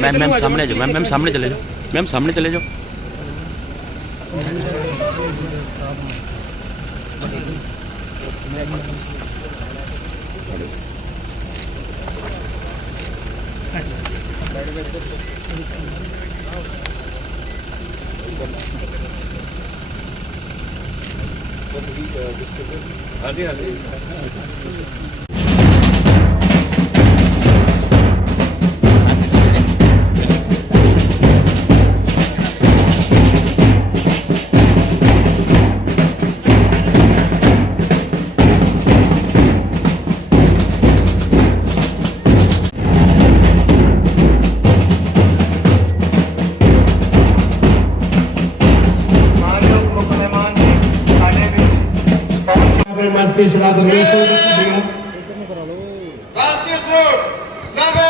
میم میم سامنے آ جاؤ میم میم سامنے چلے جاؤ۔ میم سامنے چلے جاؤ۔ ہاں جی ہاں جی ਸਾਰੇ ਮੰਤਰੀ ਸਲਾਹ ਗੁਰਮੀਤ ਸਿੰਘ ਜੀ ਰਾਸ਼ਟਰੀ ਸਰੋਤ ਸਨਾਬੇ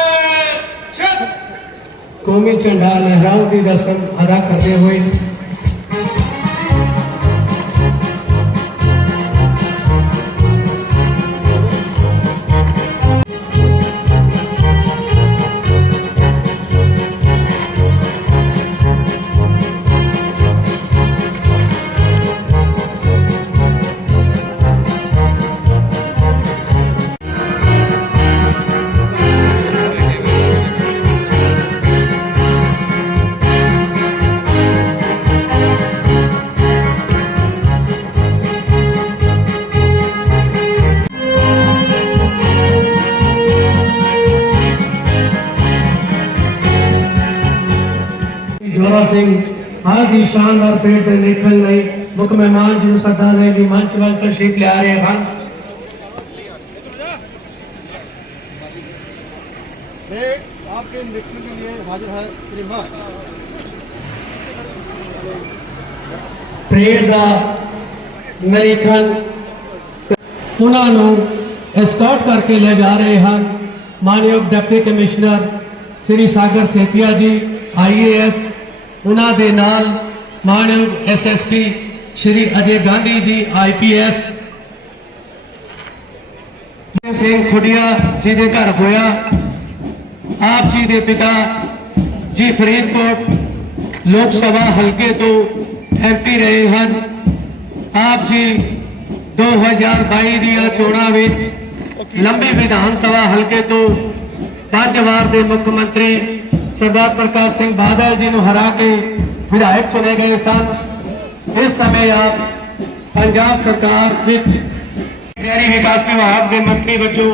ਸ਼ਤ ਕੌਮੀ ਬਰਾ ਸਿੰਘ آج دی شاندار پیٹ نکل رہی بک مہمان جنہوں سدا دے دی منچ وال تشریف لے آ رہے ہیں آپ کے نکلنے کے لیے حاضر ہے پریڈ دا میری خل انہوں نے اسکاٹ کر کے لے جا رہے ہیں مانیو deputy commissioner Sri Sagar Setia ji I A S ਉਹਨਾਂ ਦੇ ਨਾਲ ਮਾਨਯੋਗ ਐਸਐਸਪੀ ਸ੍ਰੀ ਅਜੇ ਗਾਂਧੀ ਜੀ ਆਈਪੀਐਸ ਸਿੰਘ ਖੁੱਡੀਆ ਜੀ ਦੇ ਘਰ ਹੋਇਆ। ਆਪ ਜੀ ਦੇ ਪਿਤਾ ਜੀ ਫਰੀਦਕੋਟ ਲੋਕ ਸਭਾ ਹਲਕੇ ਤੋਂ ਐਮਪੀ ਰਹੇ ਹਨ। ਆਪ ਜੀ 2022 ਦੀਆਂ ਚੋਣਾਂ ਵਿੱਚ ਲੰਬੀ ਵਿਧਾਨ ਸਭਾ ਹਲਕੇ ਤੋਂ ਪੰਜ ਵਾਰ ਦੇ ਮੁੱਖ ਮੰਤਰੀ ਸਰਦਾਰ ਪ੍ਰਕਾਸ਼ ਸਿੰਘ ਬਾਦਲ ਜੀ ਨੂੰ ਹਰਾ ਕੇ ਵਿਧਾਇਕ ਚੁਣੇ ਗਏ ਸਨ। ਇਸ ਸਮੇਂ ਆਪ ਪੰਜਾਬ ਸਰਕਾਰ ਵਿੱਚ ਸ਼ਹਿਰੀ ਵਿਕਾਸ ਵਿਭਾਗ ਦੇ ਮੰਤਰੀ ਵਜੋਂ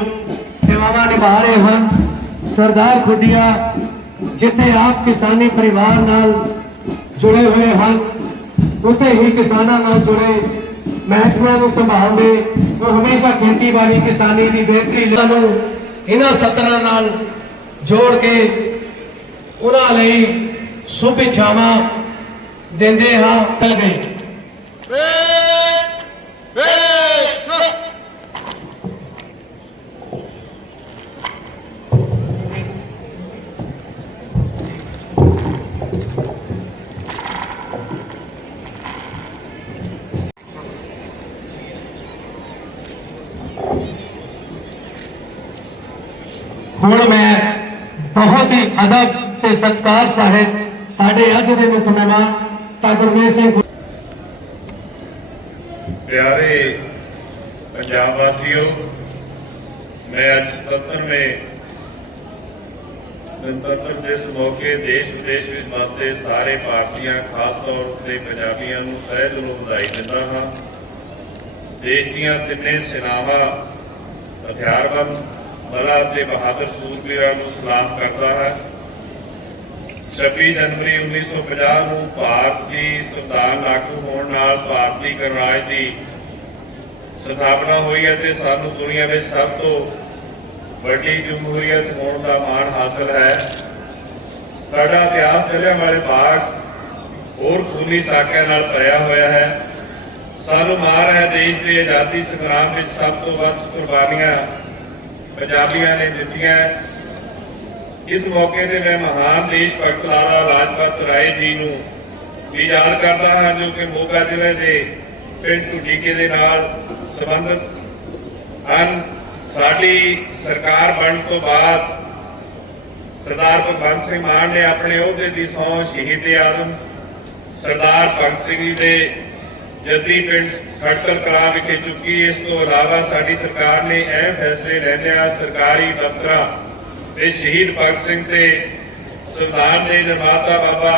ਸੇਵਾਵਾਂ ਨਿਭਾ ਰਹੇ ਹਨ। ਸਰਦਾਰ ਖੁੱਡੀਆ ਜਿੱਥੇ ਆਪ ਕਿਸਾਨੀ ਪਰਿਵਾਰ ਨਾਲ ਜੁੜੇ ਹੋਏ ਹਨ, ਉੱਥੇ ਹੀ ਕਿਸਾਨਾਂ ਨਾਲ ਜੁੜੇ ਮਹਿਕਮਿਆਂ ਨੂੰ ਸੰਭਾਲਦੇ ਉਹ ਹਮੇਸ਼ਾ ਖੇਤੀਬਾੜੀ ਕਿਸਾਨੀ ਦੀ ਬਿਹਤਰੀ ਨੂੰ ਇਹਨਾਂ ਸਤਰਾਂ ਨਾਲ ਜੋੜ ਕੇ شا دے ہاں تل گئی ہوں میں بہت ہی ادب ਤੇ ਸਤਿਕਾਰ ਸਾਹਿਤ ਸਾਡੇ ਅੱਜ ਦੇ ਮੁੱਖ ਮਹਿਮਾਨ ਤਾਂ ਗੁਰਮੀਤ ਸਿੰਘ ਪਿਆਰੇ ਪੰਜਾਬ ਵਾਸੀਓ, ਮੈਂ ਅੱਜ 77ਵੇਂ ਗਣਤੰਤਰ ਦਿਵਸ ਮੌਕੇ ਦੇਸ਼ ਵਿਦੇਸ਼ ਵਿੱਚ ਵਸਦੇ ਸਾਰੇ ਭਾਰਤੀਆਂ, ਖਾਸ ਤੌਰ ਤੇ ਪੰਜਾਬੀਆਂ ਨੂੰ ਤਹਿ ਦਿਲੋਂ ਵਧਾਈ ਦਿੰਦਾ ਹਾਂ। ਦੇਸ਼ ਦੀਆਂ ਤਿੰਨੇ ਸੈਨਾਵਾਂ ਹਥਿਆਰਬੰਦ ਬਲਾਂ ਤੇ ਬਹਾਦਰ ਸੂਰਬੀਰਾਂ ਨੂੰ ਸਲਾਮ ਕਰਦਾ ਹੈ। 26 ਜਨਵਰੀ 1950 ਨੂੰ ਭਾਰਤ ਦੀ ਸੰਵਿਧਾਨ ਲਾਗੂ ਹੋਣ ਨਾਲ ਭਾਰਤੀ ਗਣਰਾਜ ਦੀ ਸਥਾਪਨਾ ਹੋਈ ਹੈ ਤੇ ਸਾਨੂੰ ਦੁਨੀਆ ਵਿੱਚ ਸਭ ਤੋਂ ਵੱਡੀ ਜਮਹੂਰੀਅਤ ਹੋਣ ਦਾ ਮਾਣ ਹਾਸਲ ਹੈ। ਸਾਡਾ ਇਤਿਹਾਸ ਜ਼ਿਲ੍ਹਿਆਂ ਵਾਲੇ ਬਾਗ ਹੋਰ ਖੂਨੀ ਸਾਕਿਆਂ ਨਾਲ ਭਰਿਆ ਹੋਇਆ ਹੈ। ਸਾਨੂੰ ਮਾਰ ਹੈ ਦੇਸ਼ ਦੇ ਆਜ਼ਾਦੀ ਸੰਗਰਾਮ ਵਿੱਚ ਸਭ ਤੋਂ ਵੱਧ ਕੁਰਬਾਨੀਆਂ ਪੰਜਾਬੀਆਂ ਨੇ ਦਿੱਤੀਆਂ। ਇਸ ਮੌਕੇ ਤੇ ਮੈਂ ਮਹਾਨ ਦੇਸ਼ ਭਗਤ ਲਾਲਾ ਲਾਜਪਤ ਰਾਏ ਜੀ ਨੂੰ ਵੀ ਯਾਦ ਕਰਦਾ ਹਾਂ, ਜੋ ਕਿ ਮੋਗਾ ਜ਼ਿਲ੍ਹੇ ਦੇ ਪਿੰਡ ਢੁੱਡੀਕੇ ਦੇ ਨਾਲ ਸੰਬੰਧਿਤ ਹਨ। ਸਾਡੀ ਸਰਕਾਰ ਬਣਨ ਤੋਂ ਬਾਅਦ ਸਰਦਾਰ ਭਗਵੰਤ ਸਿੰਘ ਮਾਨ ਨੇ ਆਪਣੇ ਅਹੁਦੇ ਦੀ ਸਹੁੰ ਸ਼ਹੀਦ ਆਜ਼ਮ, ਸਰਦਾਰ ਭਗਤ ਸਿੰਘ ਜੀ ਦੇ ਜੱਦੀ ਪਿੰਡ ਖਟਕਲ ਕਲਾਂ ਵਿਖੇ ਚੁੱਕੀ। ਇਸ ਤੋਂ ਇਲਾਵਾ ਸਾਡੀ ਸਰਕਾਰ ਨੇ ਅਹਿਮ ਫੈਸਲੇ ਲੈਂਦਿਆਂ ਸਰਕਾਰੀ ਦਫ਼ਤਰਾਂ ਤੇ ਸ਼ਹੀਦ ਭਗਤ ਸਿੰਘ ਤੇ ਸੰਵਿਧਾਨ ਦੇ ਨਿਰਮਾਤਾ ਬਾਬਾ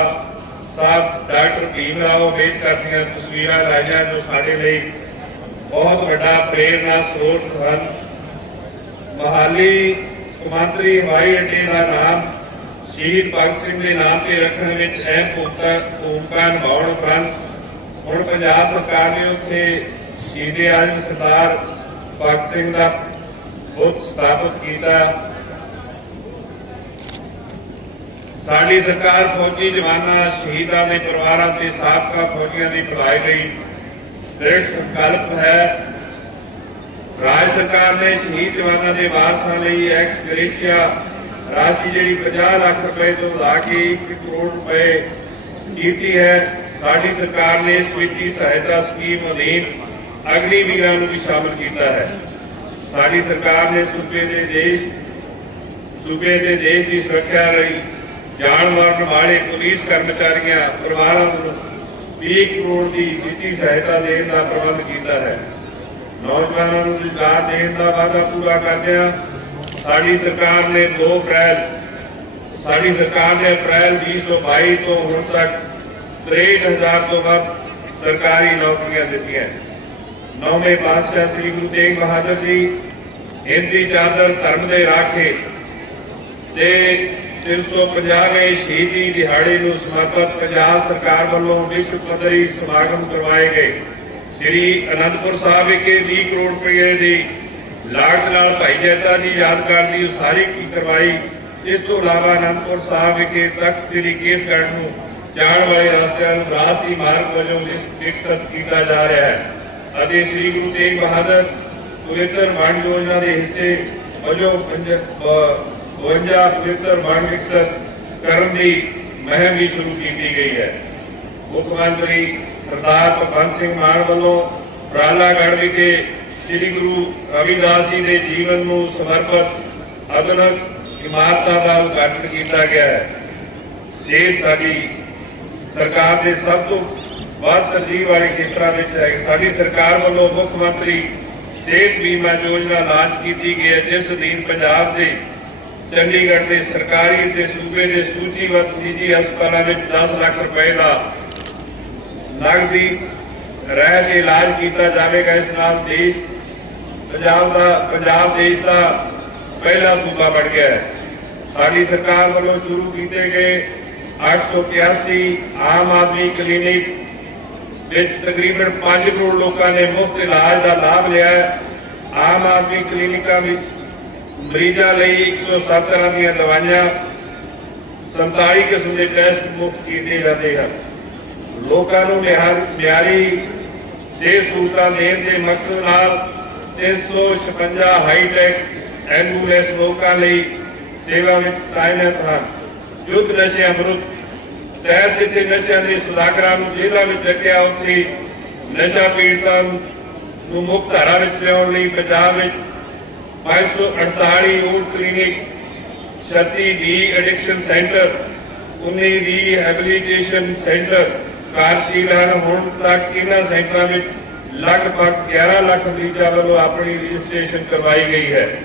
ਸਾਹਿਬ ਡਾਕਟਰ ਭੀਮ ਰਾਓ ਅੰਬੇਦਕਰ ਦੀਆਂ ਤਸਵੀਰਾਂ ਲਾਈਆਂ ਜੋ ਸਾਡੇ ਲਈ ਬਹੁਤ ਵੱਡਾ ਪ੍ਰੇਰਨਾ ਸਰੋਤ ਹਨ। ਮਹਾਲੀ ਕੌਮਾਂਤਰੀ ਹਵਾਈ ਅੱਡੇ ਦਾ ਨਾਮ ਸ਼ਹੀਦ ਭਗਤ ਸਿੰਘ ਦੇ ਨਾਮ ਤੇ ਰੱਖਣ ਵਿੱਚ ਅਹਿਮ ਭੂਮਿਕਾ ਭੂਮਿਕਾ ਨਿਭਾਉਣ ਉਪਰੰਤ ਹੁਣ ਪੰਜਾਬ ਸਰਕਾਰ ਨੇ ਉੱਥੇ ਸ਼ਹੀਦ ਆਜ਼ਮ ਸਰਦਾਰ ਭਗਤ ਸਿੰਘ ਦਾ ਬੁੱਤ ਸਥਾਪਿਤ ਕੀਤਾ। ਸਾਡੀ ਸਰਕਾਰ ਫੌਜੀ ਜਵਾਨਾਂ, ਸ਼ਹੀਦਾਂ ਦੇ ਪਰਿਵਾਰਾਂ ਤੇ ਸਾਬਕਾ ਫੌਜੀਆਂ ਦੀ ਭਲਾਈ ਲਈ ਦ੍ਰਿੜ ਸੰਕਲਪ ਹੈ। ਰਾਜ ਸਰਕਾਰ ਨੇ ਸ਼ਹੀਦ ਜਵਾਨਾਂ ਦੇ ਵਾਰਸਾਂ ਲਈ ਐਕਸ ਗ੍ਰੇਸ਼ੀਆ ਰਾਸ਼ੀ ਜਿਹੜੀ 50 ਲੱਖ ਰੁਪਏ ਤੋਂ ਵਧਾ ਕੇ 1 ਕਰੋੜ ਰੁਪਏ ਕੀਤੀ ਹੈ। ਸਾਡੀ ਸਰਕਾਰ ਨੇ ਇਸ ਵਿੱਤੀ ਸਹਾਇਤਾ ਸਕੀਮ ਅਧੀਨ ਅਗਨੀ ਵੀਰਾਂ ਨੂੰ ਵੀ ਸ਼ਾਮਲ ਕੀਤਾ ਹੈ। ਸਾਡੀ ਸਰਕਾਰ ਨੇ ਸੂਬੇ ਦੇ ਦੇਸ਼ ਸੂਬੇ ਦੇ ਦੇਸ਼ ਦੀ ਸੁਰੱਖਿਆ ਲਈ ਜਾਨ ਮਰਨ ਵਾਲੇ ਪੁਲਿਸ ਕਰਮਚਾਰੀਆਂ, ਪਰਿਵਾਰਾਂ ਨੂੰ 20 ਕਰੋੜ ਦੀ ਵਿੱਤੀ ਸਹਾਇਤਾ ਦੇਣ ਦਾ ਪ੍ਰਬੰਧ ਕੀਤਾ ਹੈ। ਨੌਜਵਾਨਾਂ ਨੂੰ ਰੁਜ਼ਗਾਰ ਦੇਣ ਦਾ ਵਾਅਦਾ ਪੂਰਾ ਕਰਦਿਆਂ ਸਾਡੀ ਸਰਕਾਰ ਨੇ 2 ਅਪ੍ਰੈਲ, ਸਾਡੀ ਸਰਕਾਰ ਨੇ ਅਪ੍ਰੈਲ 2022 ਤੋਂ ਹੁਣ ਤੱਕ 63000 ਤੋਂ ਵੱਧ ਸਰਕਾਰੀ ਨੌਕਰੀਆਂ ਦਿੱਤੀਆਂ। ਨੌਵੇਂ ਪਾਤਸ਼ਾਹ ਸ੍ਰੀ ਗੁਰੂ ਤੇਗ ਬਹਾਦਰ ਜੀ, ਹਿੰਦੀ ਚਾਦਰ ਧਰਮ ਦੇ ਰਾਖੇ ਤੇ 350ਵੇਂ ਸ਼ਹੀਦੀ ਦਿਹਾੜੇ ਨੂੰ ਸਮਰਪਿਤ ਪੰਜਾਬ ਸਰਕਾਰ ਵੱਲੋਂ ਵਿਸ਼ਵ ਪੱਧਰੀ ਸਮਾਗਮ ਕਰਵਾਏ ਗਏ। ਸ੍ਰੀ ਅਨੰਦਪੁਰ ਸਾਹਿਬ ਵਿਖੇ 20 ਕਰੋੜ ਰੁਪਏ ਦੀ ਲਾਗਤ ਨਾਲ ਭਾਈ ਜੈਤਾ ਜੀ ਯਾਦਗਾਰ ਦੀ ਉਸਾਰੀ ਕੀ ਕਰਵਾਈ। ਇਸ ਤੋਂ ਇਲਾਵਾ ਅਨੰਦਪੁਰ ਸਾਹਿਬ ਵਿਖੇ ਤਖਤ ਸ੍ਰੀ ਕੇਸਗੜ੍ਹ ਨੂੰ ਜਾਣ ਵਾਲੇ ਰਸਤਿਆਂ ਨੂੰ ਰਾਸ਼ਟਰੀ ਮਾਰਗ ਵਜੋਂ ਵਿਕਸਿਤ ਕੀਤਾ ਜਾ ਰਿਹਾ ਹੈ ਅਤੇ ਸ੍ਰੀ ਗੁਰੂ ਤੇਗ ਬਹਾਦਰ ਪਵਿੱਤਰ ਵਣ ਯੋਜਨਾ ਦੇ ਹਿੱਸੇ ਵਜੋਂ 52 ਪਵਿੱਤਰ ਵਣ ਵਿਕਸਿਤ ਕਰਨ ਦੀ ਮੁਹਿੰਮ ਵੀ ਸ਼ੁਰੂ ਕੀਤੀ ਗਈ ਹੈ। ਮੁੱਖ ਮੰਤਰੀ ਸਰਦਾਰ ਭਗਵੰਤ ਸਿੰਘ ਮਾਨ ਵੱਲੋਂ ਪ੍ਰਾਲਾਗੜ੍ਹ ਵਿਖੇ ਸ੍ਰੀ ਗੁਰੂ ਰਵਿਦਾਸ ਜੀ ਦੇ ਜੀਵਨ ਨੂੰ ਸਮਰਪਿਤ ਆਧੁਨਿਕ ਇਮਾਰਤਾਂ ਦਾ ਉਦਘਾਟਨ ਕੀਤਾ ਗਿਆ ਹੈ। ਸਿਹਤ ਸਾਡੀ ਸਰਕਾਰ ਦੇ ਸਭ ਤੋਂ ਵੱਧ ਤਰਜੀਹ ਵਾਲੇ ਖੇਤਰਾਂ ਵਿੱਚ ਹੈ ਸਾਡੀ ਸਰਕਾਰ ਵੱਲੋਂ ਮੁੱਖ ਮੰਤਰੀ ਸਿਹਤ ਬੀਮਾ ਯੋਜਨਾ ਲਾਂਚ ਕੀਤੀ ਗਈ ਹੈ, ਜਿਸ ਅਧੀਨ ਪੰਜਾਬ ਦੇ ਚੰਡੀਗੜ੍ਹ ਦੇ ਸਰਕਾਰੀ ਤੇ ਸੂਬੇ ਦੇ ਸੂਚੀਬੱਧ ਨਿੱਜੀ ਹਸਪਤਾਲਾਂ ਵਿੱਚ 10 ਲੱਖ ਰੁਪਏ ਦਾ ਨਗਦੀ ਰਹਿ ਕੇ ਇਲਾਜ ਕੀਤਾ ਜਾਵੇਗਾ। ਇਸ ਨਾਲ ਦੇਸ਼, ਪੰਜਾਬ ਦਾ, ਪੰਜਾਬ ਦੇਸ਼ ਦਾ ਪਹਿਲਾ ਸੂਬਾ ਬਣ ਗਿਆ ਹੈ। ਸਾਡੀ ਸਰਕਾਰ ਵੱਲੋਂ ਸ਼ੁਰੂ ਕੀਤੇ ਗਏ 881 ਆਮ ਆਦਮੀ ਕਲੀਨਿਕ ਵਿੱਚ ਤਕਰੀਬਨ 5 ਕਰੋੜ ਲੋਕਾਂ ਨੇ ਮੁਫਤ ਇਲਾਜ ਦਾ ਲਾਭ ਲਿਆ ਹੈ। ਆਮ ਆਦਮੀ ਕਲੀਨਿਕਾਂ ਵਿੱਚ ਮਰੀਜ਼ਾਂ ਲਈ 107 ਤਰ੍ਹਾਂ ਦੀਆਂ ਦਵਾਈਆਂ 47 ਕਿਸਮ ਦੇ ਟੈਸਟ ਮੁਫਤ ਕੀਤੇ ਜਾਂਦੇ ਹਨ। ਲੋਕਾਂ ਨੂੰ ਮਿਆਰੀ ਸਿਹਤ ਸਹੂਲਤਾਂ ਦੇਣ ਦੇ ਮਕਸਦ ਨਾਲ 356 ਹਾਈਟੈਕ ਐਂਬੂਲੈਂਸ ਲੋਕਾਂ ਲਈ ਸੇਵਾ ਵਿੱਚ ਤਾਇਨਾਤ ਹਨ। ਯੁੱਧ ਨਸ਼ਿਆਂ ਵਿਰੁੱਧ, ਤਹਿਤ ਜਿੱਥੇ ਨਸ਼ਿਆਂ ਦੇ ਸੁਦਾਗਰਾਂ ਨੂੰ ਜੇਲ੍ਹਾਂ ਵਿੱਚ ਰੱਖਿਆ ਉੱਥੇ ਨਸ਼ਾ ਪੀੜਤਾਂ ਨੂੰ ਮੁਕਤ ਧਾਰਾ ਵਿੱਚ ਲਿਆਉਣ ਲਈ ਪੰਜਾਬ ਵਿੱਚ 548 OAT clinic 36 de addiction centre 19 rehabilitation centre. ਕਾਰਜਸ਼ੀਲ ਹਨ। ਹੁਣ ਤੱਕ ਇਹਨਾਂ ਸੈਂਟਰਾਂ ਵਿੱਚ ਲਗਭਗ 11 ਲੱਖ ਮਰੀਜ਼ਾਂ ਵੱਲੋਂ ਆਪਣੀ ਰਜਿਸਟ੍ਰੇਸ਼ਨ ਕਰਵਾਈ ਗਈ ਹੈ?